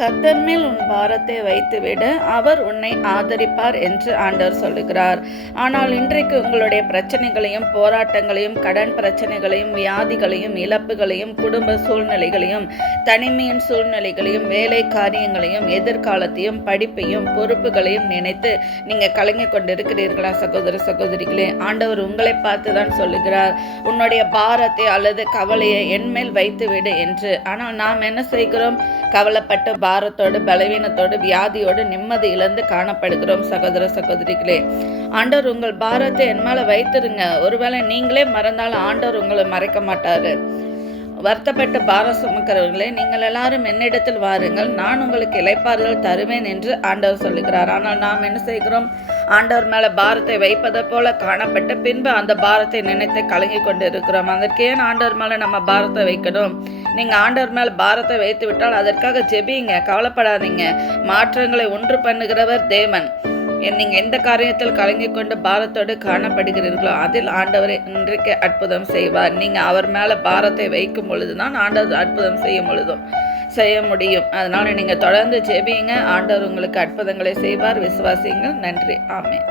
கர்த்தர் மேல் உன் பாரத்தை வைத்துவிடு, அவர் உன்னை ஆதரிப்பார் என்று ஆண்டவர் சொல்லுகிறார். ஆனால் இன்றைக்கு உங்களுடைய பிரச்சனைகளையும் போராட்டங்களையும் கடன் பிரச்சனைகளையும் வியாதிகளையும் இழப்புகளையும் குடும்ப சூழ்நிலைகளையும் தனிமையின் சூழ்நிலைகளையும் வேலை காரியங்களையும் எதிர்காலத்தையும் படிப்பையும் பொறுப்புகளையும் நினைத்து நீங்கள் கலங்கி கொண்டிருக்கிறீர்களா சகோதர சகோதரிகளே? ஆண்டவர் உங்களை பார்த்து தான் சொல்லுகிறார், உன்னுடைய பாரத்தை அல்லது கவலையை என்மேல் வைத்துவிடு என்று. ஆனால் நாம் என்ன செய்கிறோம்? கவலைப்பட்டு பாரத்தோடு பலவீனத்தோடு வியாதியோடு நிம்மதி இழந்து காணப்படுகிறோம் சகோதர சகோதரிகளே. ஆண்டவர் உங்கள் பாரத்தை என் மேல வைத்திருங்க. ஒருவேளை நீங்களே மறந்தாலும் ஆண்டவர் உங்களை மறைக்க மாட்டாரு. வருத்தப்பட்டு பாரம் சுமக்கிறவர்களே, நீங்கள் எல்லாரும் என்னிடத்தில் வாருங்கள், நான் உங்களுக்கு இளைப்பாறுதல் தருவேன் என்று ஆண்டவர் சொல்லுகிறார். ஆனால் நாம் என்ன செய்கிறோம்? ஆண்டவர் மேல பாரத்தை வைப்பதை போல காணப்பட்டு பின்பு அந்த பாரத்தை நினைத்து கலங்கி கொண்டு இருக்கிறோம். அதற்கு ஏன் ஆண்டவர் மேல நம்ம பாரத்தை வைக்கணும்? நீங்கள் ஆண்டவர் மேல் பாரத்தை வைத்து விட்டால் அதற்காக ஜெபிங்க, கவலைப்படாதீங்க. மாற்றங்களை ஒன்று பண்ணுகிறவர் தேவன். நீங்கள் எந்த காரியத்தில் கலங்கி கொண்டு பாரத்தோடு காணப்படுகிறீர்களோ அதில் ஆண்டவர் இன்றைக்கு அற்புதம் செய்வார். நீங்கள் அவர் மேலே பாரத்தை வைக்கும் பொழுது தான் ஆண்டவர் அற்புதம் செய்ய முடியும். அதனால் நீங்கள் தொடர்ந்து ஜெபிங்க. ஆண்டவர் உங்களுக்கு அற்புதங்களை செய்வார். விசுவாசியுங்கள். நன்றி. ஆமென்.